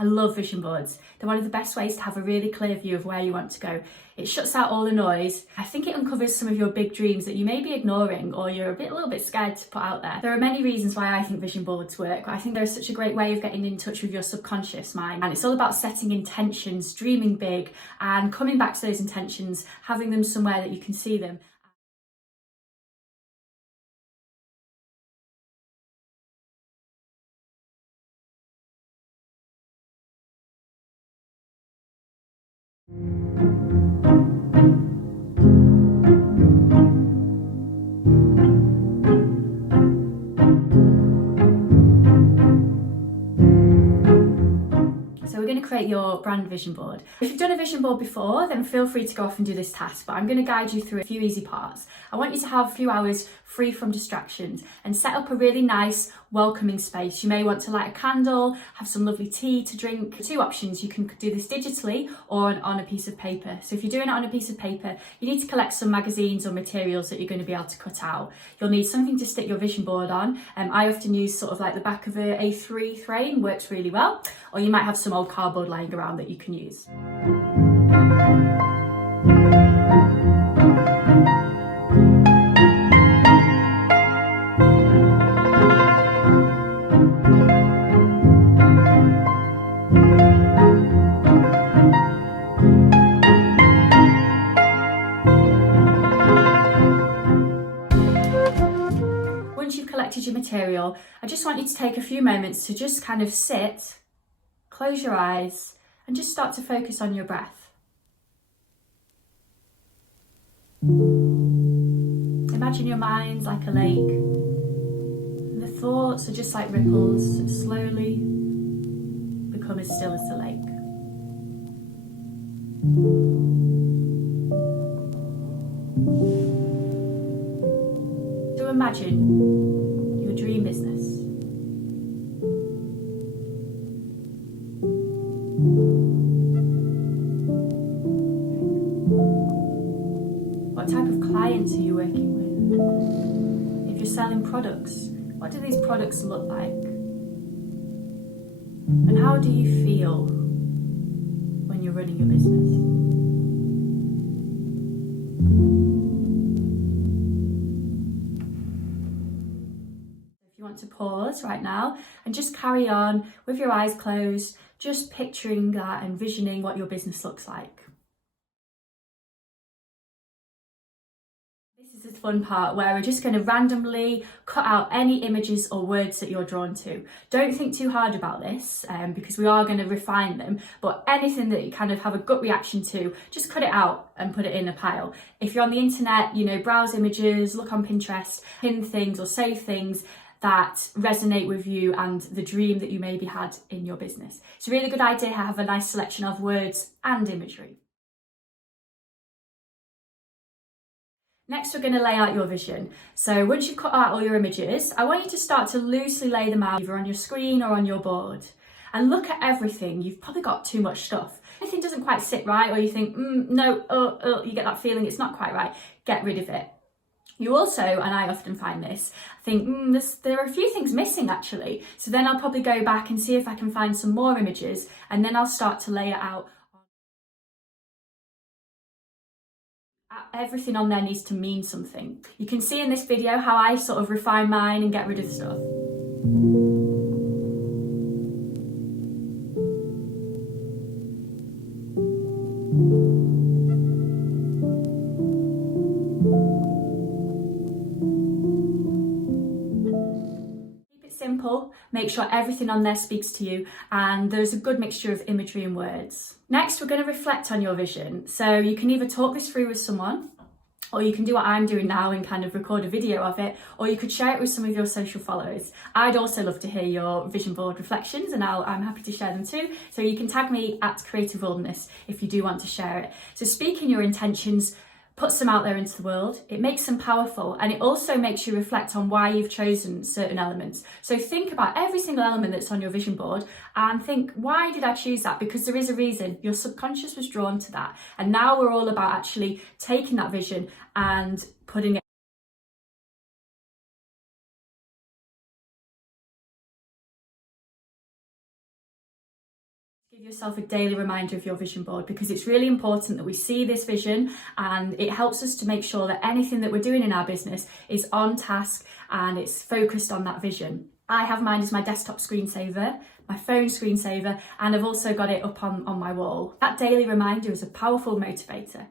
I love vision boards. They're one of the best ways to have a really clear view of where you want to go. It shuts out all the noise. I think it uncovers some of your big dreams that you may be ignoring or you're a little bit scared to put out there. There are many reasons why I think vision boards work. I think they're such a great way of getting in touch with your subconscious mind. And it's all about setting intentions, dreaming big, and coming back to those intentions, having them somewhere that you can see them. So we're going to create your brand vision board. If you've done a vision board before, then feel free to go off and do this task, but I'm going to guide you through a few easy parts. I want you to have a few hours free from distractions and set up a really nice, welcoming space. You may want to light a candle, have some lovely tea to drink. Two options: you can do this digitally or on a piece of paper. So if you're doing it on a piece of paper, you need to collect some magazines or materials that you're going to be able to cut out. You'll need something to stick your vision board on. I often use sort of like the back of a A3 frame, works really well. Or you might have some old cardboard lying around that you can use. Once you've collected your material, I just want you to take a few moments to just kind of sit, close your eyes, and just start to focus on your breath. Imagine your mind's like a lake, and the thoughts are just like ripples that slowly become as still as the lake. So imagine your dream business. What type of clients are you working with? If you're selling products, what do these products look like? And how do you feel when you're running your business? If you want to pause right now and just carry on with your eyes closed, just picturing that and visioning what your business looks like. This is the fun part where we're just going to randomly cut out any images or words that you're drawn to. Don't think too hard about this because we are going to refine them, but anything that you kind of have a gut reaction to, just cut it out and put it in a pile. If you're on the internet, browse images, look on Pinterest, pin things or save things that resonate with you and the dream that you maybe had in your business. It's a really good idea to have a nice selection of words and imagery. Next, we're going to lay out your vision. So once you've cut out all your images, I want you to start to loosely lay them out either on your screen or on your board. And look at everything. You've probably got too much stuff. Anything doesn't quite sit right, or you think, no, you get that feeling it's not quite right, get rid of it. You also, and I often find this, think, there are a few things missing actually. So then I'll probably go back and see if I can find some more images, and then I'll start to lay it out. Everything on there needs to mean something. You can see in this video how I sort of refine mine and get rid of stuff. Simple, make sure everything on there speaks to you, and there's a good mixture of imagery and words. Next, we're going to reflect on your vision. So you can either talk this through with someone, or you can do what I'm doing now and kind of record a video of it, or you could share it with some of your social followers. I'd also love to hear your vision board reflections, and I'm happy to share them too. So you can tag me at Creative Wilderness if you do want to share it. So speaking your intentions puts them out there into the world. It makes them powerful, and it also makes you reflect on why you've chosen certain elements. So think about every single element that's on your vision board and think, why did I choose that? Because there is a reason. Your subconscious was drawn to that. And now we're all about actually taking that vision and putting it Give yourself a daily reminder of your vision board, because it's really important that we see this vision, and it helps us to make sure that anything that we're doing in our business is on task and it's focused on that vision. I have mine as my desktop screensaver, my phone screensaver, and I've also got it up on my wall. That daily reminder is a powerful motivator.